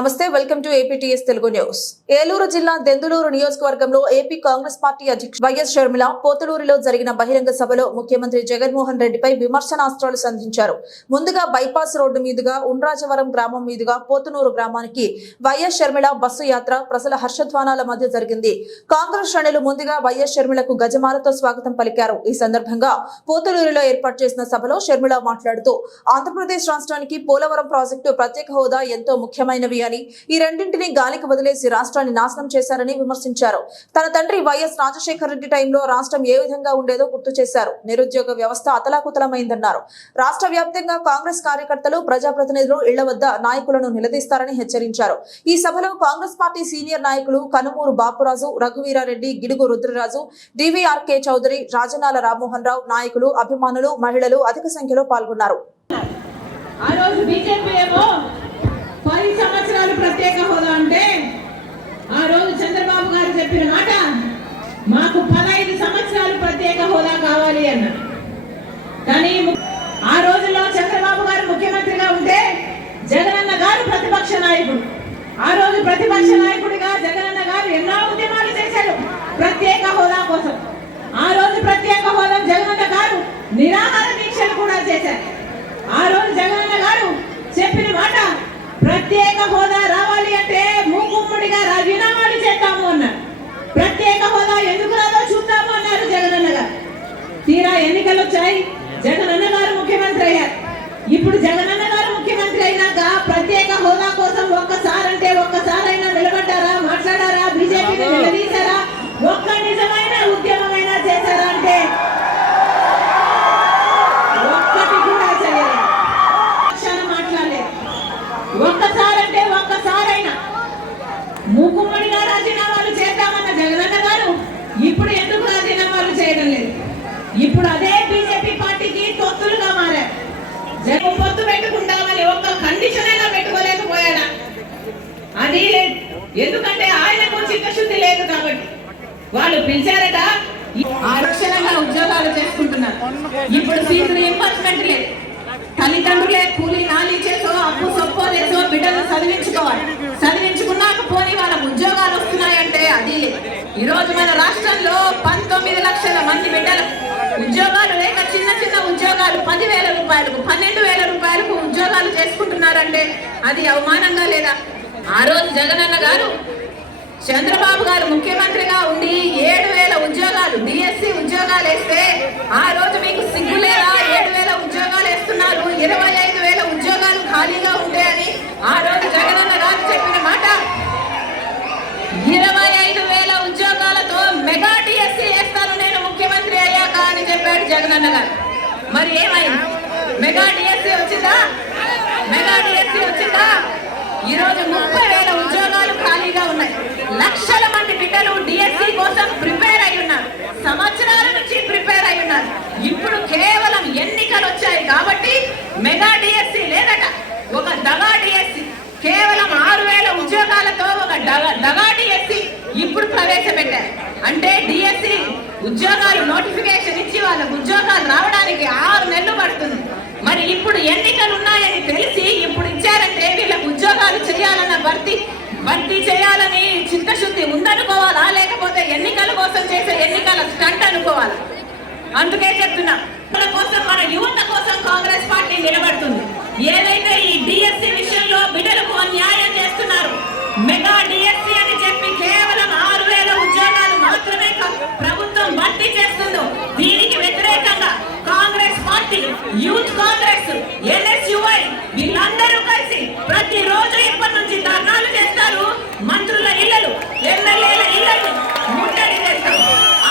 నమస్తే welcome to APTS Telugu news. Eluru జిల్లా దెందులూరు నియోజకవర్గంలో ఏపీ కాంగ్రెస్ పార్టీ అధ్యక్షుడు వైఎస్ షర్మిల పోతులూరులో జరిగిన బహిరంగ సభలో ముఖ్యమంత్రి జగన్మోహన్ రెడ్డిపై విమర్శనాస్త్రాలు సంధించారు. ముందుగా బైపాస్ రోడ్డు మీదుగా ఉండ్రాజవరం గ్రామం మీదుగా పోతునూరు గ్రామానికి వైఎస్ షర్మిల బస్సు యాత్ర ప్రజల హర్షధ్వానాల మధ్య జరిగింది. కాంగ్రెస్ శ్రేణులు ముందుగా వైఎస్ షర్మిలకు గజమాలతో స్వాగతం పలికారు. ఈ సందర్భంగా పోతులూరులో ఏర్పాటు చేసిన సభలో షర్మిల మాట్లాడుతూ ఆంధ్రప్రదేశ్ రాష్ట్రానికి పోలవరం ప్రాజెక్టు ప్రత్యేక హోదా ఎంతో ముఖ్యమైనవి అని ఈ రెండింటిని గాలికి వదిలేసి రాష్ట్రాన్ని నాశనం చేశారని విమర్శించారు. తన తండ్రి వైఎస్ రాజశేఖర రెడ్డి టైంలో రాష్ట్రం ఏ విధంగా ఉండేదో గుర్తు చేశారు. నిరుద్యోగ వ్యవస్థ అతలాకుతలమైందన్నారు. రాష్ట్ర వ్యాప్తంగా కాంగ్రెస్ కార్యకర్తలు ప్రజాప్రతినిధులు ఇళ్ళ వద్ద నాయకులను నిలదీస్తారని హెచ్చరించారు. ఈ సభలో కాంగ్రెస్ పార్టీ సీనియర్ నాయకులు కనుమూరు బాపురాజు రఘువీరారెడ్డి గిడుగు రుద్రరాజు డివిఆర్కే చౌదరి రాజనాల రామ్మోహన్ రావు నాయకులు అభిమానులు మహిళలు అధిక సంఖ్యలో పాల్గొన్నారు ఆ రోజు బీజేపీ ఏమో పది సంవత్సరాలు ప్రత్యేక హోదా అంటే ఆ రోజు చంద్రబాబు గారు చెప్పిన మాట మాకు పదహైదు సంవత్సరాలు ప్రత్యేక హోదా కావాలి అన్న. కానీ ఆ రోజుల్లో చంద్రబాబు గారు ముఖ్యమంత్రిగా ఉంటే జగనన్న గారు ప్రతిపక్ష నాయకుడు. ఆ రోజు ప్రతిపక్ష నాయకుడిగా జగనన్న గారు ఎన్నో ఉద్యమాలు చేశారు ప్రత్యేక హోదా కోసం. ఆ రోజు ప్రత్యేక హోదా జగనన్న గారు నిరాహార దీక్షలు కూడా చేశారు. ఆ రోజు జగనన్న గారు చెప్పిన మాట ప్రత్యేక హోదా ప్రత్యేక హోదా ఎందుకు రాదో చూద్దాము అన్నారు జగనన్న గారు. తీరా ఎన్నికలు వచ్చాయి. జగనన్న గారు ముఖ్యమంత్రి అయ్యారు. ఇప్పుడు జగనన్న గారు ఇప్పుడు ఎందుకు రాజీనామాలు చేయడం లేదు? ఇప్పుడు అదే బీజేపీ పార్టీకి తొత్తులుగా మారారు. జగన్ పొత్తు పెట్టుకుంటామని ఒక్క కండిషన్ అయినా పెట్టుకోలేకపోయాడా? అది లేదు. ఎందుకంటే ఆయనకు చిత్తశుద్ధి లేదు కాబట్టి. వాళ్ళు పిలిచారట ఆరక్షణంగా ఉద్యోగాలు చేసుకుంటున్నారు. ఇప్పుడు ఫీజు రీంబర్స్మెంట్ లేదు. తల్లిదండ్రులే కూలి నాలి చేసో అప్పు సొప్పో చేసో బిడ్డలు చదివించుకోవాలి చదివించుకున్నాక పోని వాళ్ళకు ఉద్యోగాలు వస్తున్నాయంటే అది ఈరోజు ఈ రోజు మన రాష్ట్రంలో పంతొమ్మిది లక్షల మంది బిడ్డలు. ఉద్యోగాలు లేక చిన్న చిన్న ఉద్యోగాలు పదివేల రూపాయలకు పన్నెండు వేల రూపాయలకు ఉద్యోగాలు చేసుకుంటున్నారంటే అది అవమానంగా లేదా? ఆ రోజు జగనన్న గారు చంద్రబాబు గారు ముఖ్యమంత్రిగా ఉండి ఏడు వేల ఉద్యోగాలు డిఎస్సి ఉద్యోగాలు వేస్తే ఆ రోజు మీకు సిగ్గు లేదా ఏడు వేల ఉద్యోగాలు వేస్తున్నారు ఇరవై ఐదు వేల ఉద్యోగాలు ఖాళీగా ఉంటాయని ఆ రోజు జగనన్న గారు చెప్పిన మాట ఇరవై ఐదు వేల ఉద్యోగాలతో మెగా డిఎస్సి వేస్తాను నేను ముఖ్యమంత్రి అయ్యాక అని చెప్పాడు జగనన్న గారు. మరి ఏమైంది? మెగా డిఎస్సీ వచ్చిందా? మెగా డిఎస్సీ వచ్చిందా? ఈరోజు ముప్పై వేల ఉద్యోగాలు ఖాళీగా ఉన్నాయి. లక్షల మంది బిడ్డలు డిఎస్సి కోసం ప్రిపేర్ అయి ఉన్నారు. సంవత్సరాల నుంచి ప్రిపేర్ అయి ఉన్నారు. ఇప్పుడు కేవలం ఎన్నికలు వచ్చాయి కాబట్టి మెగా డిఎస్సీ లేదట. ఒక దగా డిఎస్సి. కేవలం ఆరు వేల ఉద్యోగాలతో ఒక దగా- డిఎస్సీ డిఎస్సి ఇప్పుడు ప్రవేశపెట్టారు. అంటే డిఎస్సి ఉద్యోగాలు నోటిఫికేషన్ ఇచ్చి వాళ్ళకు ఉద్యోగాలు రావడానికి ఆరు నెలలు పడుతుంది. మరి ఇప్పుడు ఎన్నికలు ఉన్నాయని తెలిసి ఇప్పుడు ఇచ్చారంటే వీళ్ళకు ఉద్యోగాలు చేయాలన్న భర్తీ భర్తీ చేయాలని చిత్తశుద్ధి ఉందనుకోవాలా? లేకపోతే ఎన్నికల కోసం చేసే ఎన్నికల స్టంట్ అనుకోవాలి? అందుకే చెప్తున్నా. మన కోసం మన యువత కోసం కాంగ్రెస్ పార్టీ నిలబడుతుంది. ఏ